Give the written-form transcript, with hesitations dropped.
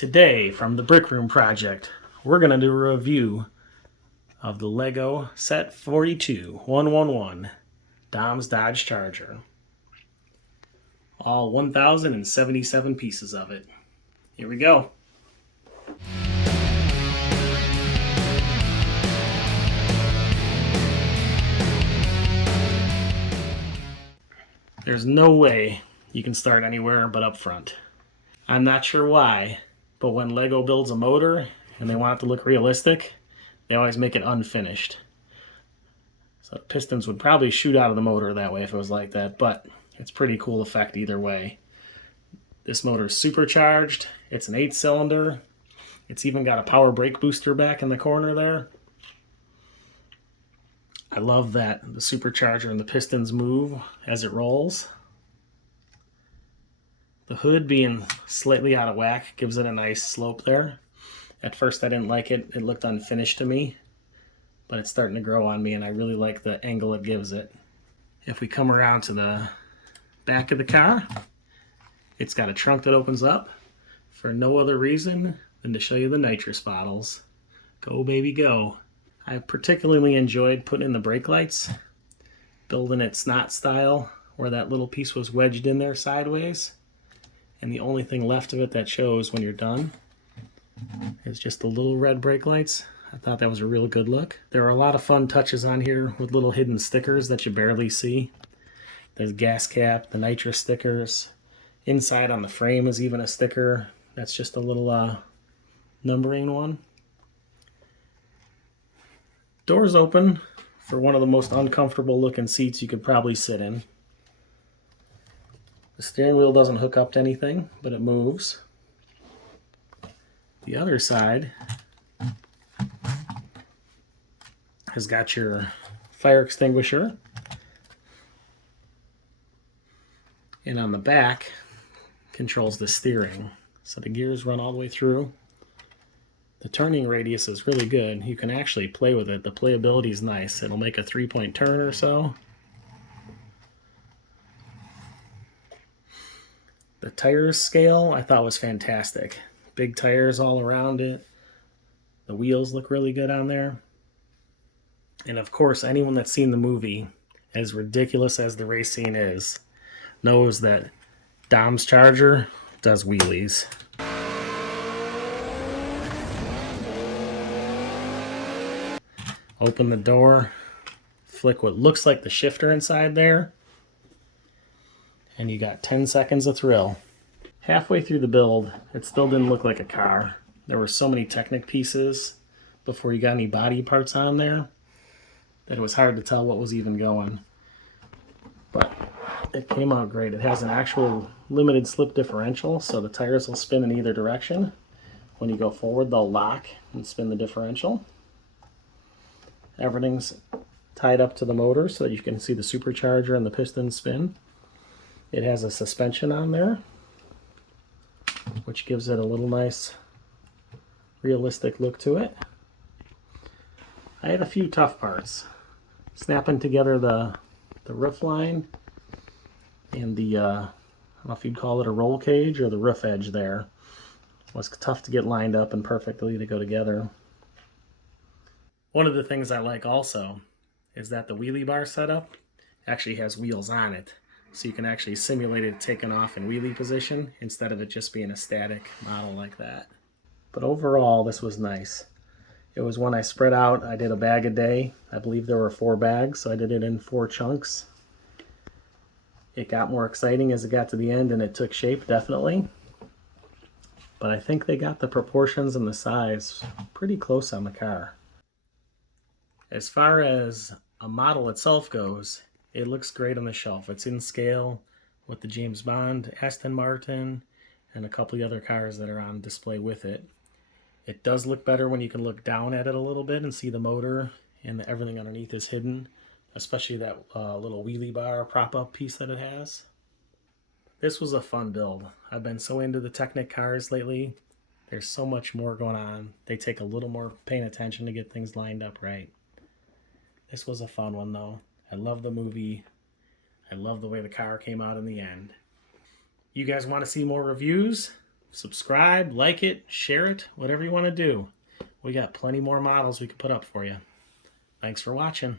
Today, from the Brick Room Project, we're going to do a review of the Lego Set 42 111 Dom's Dodge Charger. All 1,077 pieces of it. Here we go. There's no way you can start anywhere but up front. I'm not sure why, but when Lego builds a motor and they want it to look realistic, they always make it unfinished. So pistons would probably shoot out of the motor that way if it was like that, but it's a pretty cool effect either way. This motor is supercharged. It's an 8-cylinder. It's even got a power brake booster back in the corner there. I love that the supercharger and the pistons move as it rolls. The hood being slightly out of whack gives it a nice slope there. At first I didn't like it. It looked unfinished to me, but it's starting to grow on me and I really like the angle it gives it. If we come around to the back of the car, it's got a trunk that opens up for no other reason than to show you the nitrous bottles. Go baby go. I particularly enjoyed putting in the brake lights, building it snot style where that little piece was wedged in there sideways. And the only thing left of it that shows when you're done is just the little red brake lights. I thought that was a real good look. There are a lot of fun touches on here with little hidden stickers that you barely see. There's gas cap, the nitrous stickers. Inside on the frame is even a sticker. That's just a little numbering one. Doors open for one of the most uncomfortable looking seats you could probably sit in. The steering wheel doesn't hook up to anything, but it moves. The other side has got your fire extinguisher. And on the back controls the steering. So the gears run all the way through. The turning radius is really good. You can actually play with it. The playability is nice. It'll make a 3-point turn or so. The tires scale I thought was fantastic. Big tires all around it. The wheels look really good on there. And of course, anyone that's seen the movie, as ridiculous as the race scene is, knows that Dom's Charger does wheelies. Open the door, flick what looks like the shifter inside there, and you got 10 seconds of thrill. Halfway through the build, it still didn't look like a car. There were so many Technic pieces before you got any body parts on there that it was hard to tell what was even going. But it came out great. It has an actual limited slip differential, so the tires will spin in either direction. When you go forward, they'll lock and spin the differential. Everything's tied up to the motor so that you can see the supercharger and the piston spin. It has a suspension on there, which gives it a little nice realistic look to it. I had a few tough parts. Snapping together the roof line and the, I don't know if you'd call it a roll cage or the roof edge there, was tough to get lined up and perfectly to go together. One of the things I like also is that the wheelie bar setup actually has wheels on it. So you can actually simulate it taking off in wheelie position instead of it just being a static model like that. But overall, this was nice. It was one I spread out. I did a bag a day. I believe there were 4 bags, so I did it in 4 chunks. It got more exciting as it got to the end and it took shape, definitely. But I think they got the proportions and the size pretty close on the car. As far as a model itself goes, it looks great on the shelf. It's in scale with the James Bond, Aston Martin, and a couple of other cars that are on display with it. It does look better when you can look down at it a little bit and see the motor and everything underneath is hidden, especially that little wheelie bar prop-up piece that it has. This was a fun build. I've been so into the Technic cars lately. There's so much more going on. They take a little more paying attention to get things lined up right. This was a fun one though. I love the movie. I love the way the car came out in the end. You guys want to see more reviews? subscribe, like it, share it, whatever you want to do. We got plenty more models we can put up for you. Thanks for watching.